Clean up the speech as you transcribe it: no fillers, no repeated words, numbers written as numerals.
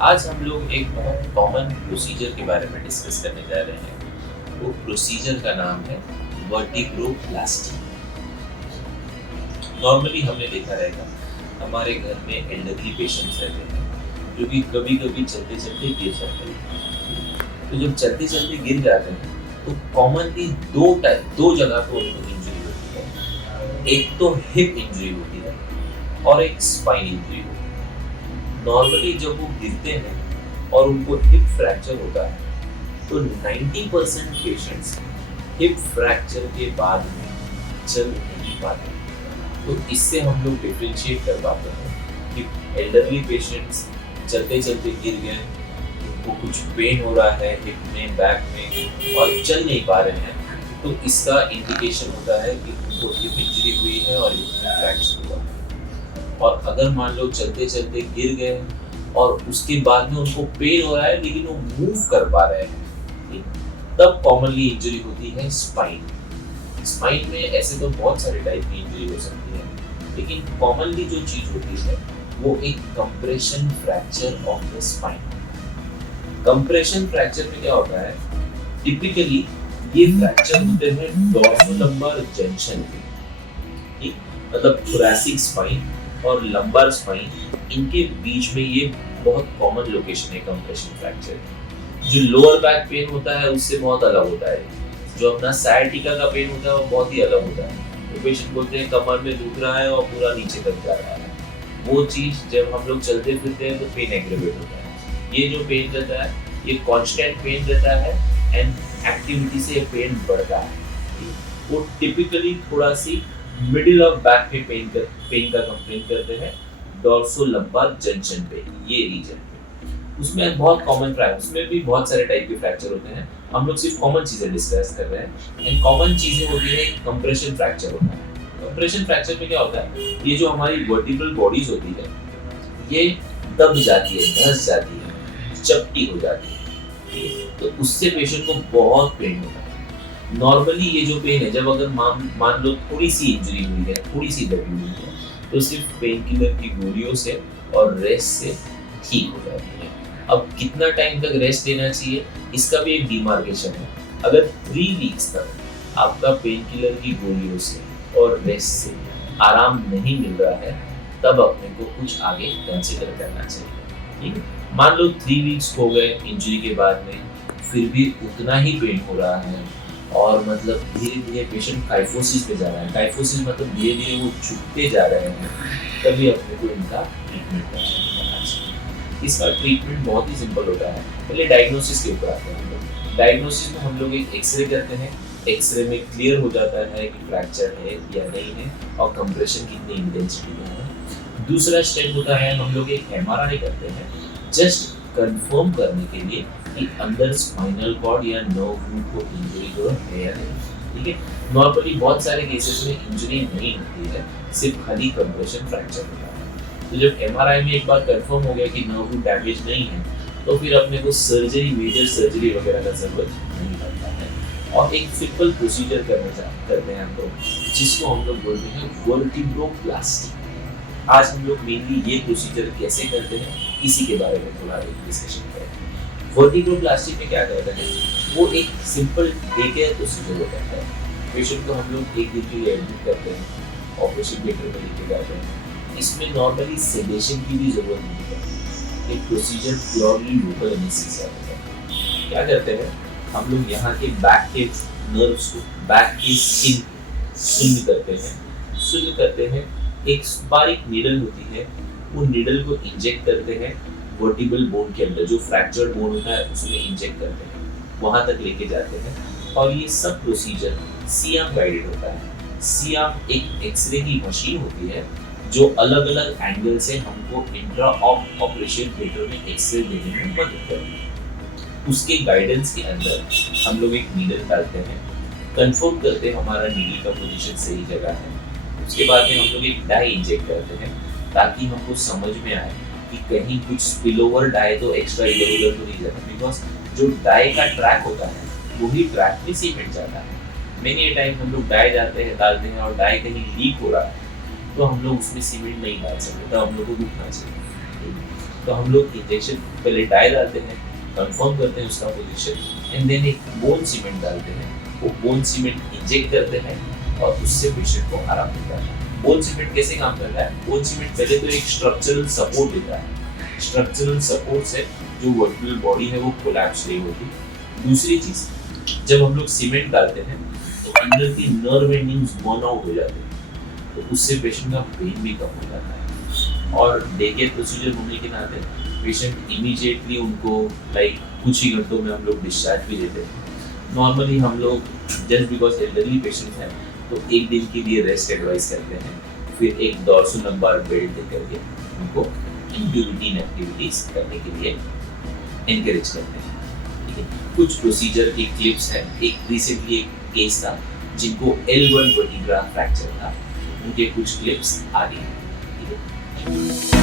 आज हम लोग एक बहुत कॉमन प्रोसीजर के बारे में डिस्कस करने जा रहे हैं। वो प्रोसीजर का नाम है वर्टिब्रोप्लास्टी। नॉर्मली हमने देखा रहेगा हमारे घर में एल्डरली पेशेंट्स रहते हैं जो कि कभी कभी चलते चलते गिर जाते हैं। तो जब चलते चलते गिर जाते हैं तो कॉमनली दो जगह पे उनको इंजरी होती है। एक तो हिप इंजरी होती है और एक स्पाइन इंजरी होती है। नॉर्मली जब वो गिरते हैं और उनको हिप फ्रैक्चर होता है तो 90% पेशेंट्स हिप फ्रैक्चर के बाद में चल नहीं पाते। तो इससे हम लोग डिफरेंशिएट कर पाते हैं कि एल्डरली पेशेंट्स चलते चलते गिर गए, उनको कुछ पेन हो रहा है हिप में, बैक में और चल नहीं पा रहे हैं, तो इसका इंडिकेशन होता है कि उनको हिप इंजरी हुई है और हिप में फ्रैक्चर हुआ है। और अगर मान लो चलते चलते गिर गए और उसके बाद में उनको पेन हो रहा है लेकिन वो मूव कर पा रहे हैं, तब कॉमनली इंजरी होती है स्पाइन। स्पाइन में ऐसे तो बहुत सारे टाइप की इंजरी हो सकती है, लेकिन कॉमनली जो चीज होती है वो एक compression fracture of the spine. Compression fracture में क्या होता है, टिपिकली ये फ्रैक्चर होते हैं डॉर्सोलंबार जंक्शन पे, ठीक, मतलब थोरैसिक स्पाइन और लंबार स्पाइन, इनके बीच में ये बहुत कॉमन लोकेशन है कंप्रेशन फ्रैक्चर। जो लोअर बैक पेन होता है उससे बहुत अलग होता है। जो अपना सायटिका का पेन होता है वो बहुत ही अलग होता है। तो पेशेंट बोलते हैं कमर में दुख रहा है और पूरा नीचे तक जा रहा है। वो चीज जब हम लोग चलते फिरते हैं तो पेन एग्रेवेट होता है। ये जो पेन रहता है ये कांस्टेंट पेन रहता है एंड एक्टिविटी से पेन बढ़ता है। वो टिपिकली थोड़ा सी मिडिल ऑफ बैक में पेन का कंप्लेन करते हैं, डॉर्सोलंबार जंक्शन पे, ये रीजन पे। उसमें बहुत कॉमन फ्रैक्चर, उसमें भी बहुत सारे टाइप के फ्रैक्चर होते हैं। हम लोग सिर्फ कॉमन चीजें डिस्कस कर रहे हैं। एंड कॉमन चीजें होती है, कंप्रेशन फ्रैक्चर होता है। कंप्रेशन फ्रैक्चर में क्या होता है, ये जो हमारी वर्टिब्रल बॉडीज होती है ये दब जाती है, धंस जाती है, चपटी हो जाती है, तो उससे पेशेंट को बहुत पेन होता है। नॉर्मली ये जो पेन है, जब अगर मान लो थोड़ी सी इंजरी हुई है, थोड़ी सी दबी हुई है, तो सिर्फ पेन किलर की गोलियों से और रेस्ट से ठीक हो जाती है। अब कितना टाइम तक रेस्ट देना चाहिए, इसका भी एक डिमार्केशन है। अगर 3 वीक्स तक आपका पेन किलर की गोलियों से और रेस्ट से आराम नहीं मिल रहा है, तब अपने को कुछ आगे कंसिडर करना चाहिए। ठीक है, मान लो 3 वीक्स हो गए इंजरी के बाद में, फिर भी उतना ही पेन हो रहा है और मतलब धीरे धीरे पेशेंट काइफोसिस पे जा रहा है। काइफोसिस मतलब धीरे धीरे वो झुकते जा रहे हैं, तभी अपने को इनका ट्रीटमेंट करना चाहिए। इसका ट्रीटमेंट बहुत ही सिंपल होता है। पहले डायग्नोसिस के ऊपर आते हैं हम लोग। डायग्नोसिस में हम लोग एक एक्सरे करते हैं। एक्सरे में क्लियर हो जाता है कि फ्रैक्चर है या नहीं है और कंप्रेशन कितनी इंटेंसिटी में है। दूसरा स्टेप होता है, हम लोग एक एमआरआई करते हैं, जस्ट कंफर्म करने के लिए कि अंदर स्पाइनल कॉर्ड या नर्व रूट को इंजरी तो है या नहीं। ठीक है, नॉर्मली बहुत सारे केसेस में इंजरी नहीं होती है, सिर्फ खाली कंप्रेशन फ्रैक्चर होता है। तो जब एमआरआई में एक बार कंफर्म हो गया कि नर्व रूट डैमेज नहीं है, तो फिर अपने को सर्जरी, मेजर सर्जरी वगैरह का जरूरत नहीं पड़ता है और एक सिंपल प्रोसीजर करते हैं हम लोग, जिसको हम लोग बोलते हैं वर्टिब्रोप्लास्टी। आज हम लोग मेनली ये प्रोसीजर कैसे करते हैं इसी के बारे में थोड़ा डिस्कशन करेंगे। वर्टिब्रोप्लास्टी में क्या करते हैं, वो एक सिंपल डे केयर प्रोसीजर होता है। पेशेंट को हम लोग एक दिन के लिए एडमिट करते हैं, ऑपरेशन थिएटर में लेके जाते हैं। इसमें नॉर्मली सेडेशन की भी जरूरत नहीं है। एक प्रोसीजर प्योरली लोकल एनेस्थीसिया होता है। क्या करते हैं, हम लोग यहाँ के बैक के नर्व्स को, बैक की स्किन शून्य करते हैं। एक बारीक नीडल होती है, वो नीडल को इंजेक्ट करते हैं वर्टिब्रल बोन के अंदर, जो फ्रैक्चर्ड बोन होता है उसमें इंजेक्ट करते हैं, वहां तक लेके जाते हैं। और ये सब प्रोसीजर सीआम गाइडेड होता है। सीआम एक एक्सरे की मशीन होती है जो अलग अलग एंगल से हमको इंट्रा ऑपरेशन थिएटर में एक्सरे देने में मदद करती है। उसके गाइडेंस के अंदर हम लोग एक नीडल डालते हैं, कंफर्म करते हैं हमारा नीडल का पोजीशन सही जगह है। उसके बाद में हम लोग एक डाई इंजेक्ट करते हैं ताकि हमको समझ में आए कि कहीं कुछ स्पिलओवर डाई तो एक्स्ट्रा इधर उधर तो नहीं जाता, बिकॉज जो डाई का ट्रैक होता है वही ट्रैक में सीमेंट जाता है। मेनी टाइम हम लोग डाई डालते हैं और डाई कहीं लीक हो रहा है तो हम लोग उसमें सीमेंट नहीं डाल सकते, तो हम लोग को रुकना चाहिए। तो हम लोग इंजेक्शन पहले डाई डालते हैं, कंफर्म करते हैं उसका पोजीशन, एंड देन एक बोन सीमेंट डालते हैं। वो बोन सीमेंट इंजेक्ट करते हैं और उससे पेशेंट को आराम मिलता है। बोन सीमेंट कैसे काम कर रहा है? बोन सीमेंट पहले तो एक स्ट्रक्चरल सपोर्ट देता है। स्ट्रक्चरल सपोर्ट से जो वर्टिब्रल बॉडी है वो कोलैप्स नहीं होती। दूसरी चीज, जब हम लोग सीमेंट डालते हैं तो अंदर की नर्व एंडिंग्स बर्न आउट हो जाते हैं, तो उससे पेशेंट का पेन भी कम हो जाता है। और डे केयर प्रोसीजर होने के नाते पेशेंट इमीडिएटली उनको कुछ ही घंटों में हम लोग डिस्चार्ज भी देते हैं। नॉर्मली हम लोग जस्ट बिकॉज एल्डरली पेशेंट हैं तो एक दिन के लिए रेस्ट एडवाइस करते हैं, फिर एक डॉर्सोलम्बार बेल्ट दे करके उनको रूटीन एक्टिविटीज करने के लिए एनकरेज करते हैं। ठीक है, कुछ प्रोसीजर के क्लिप्स हैं। एक रिसेंटली एक केस था जिनको L1 वर्टिब्रा फ्रैक्चर था, उनके कुछ क्लिप्स आ गए। ठीक है।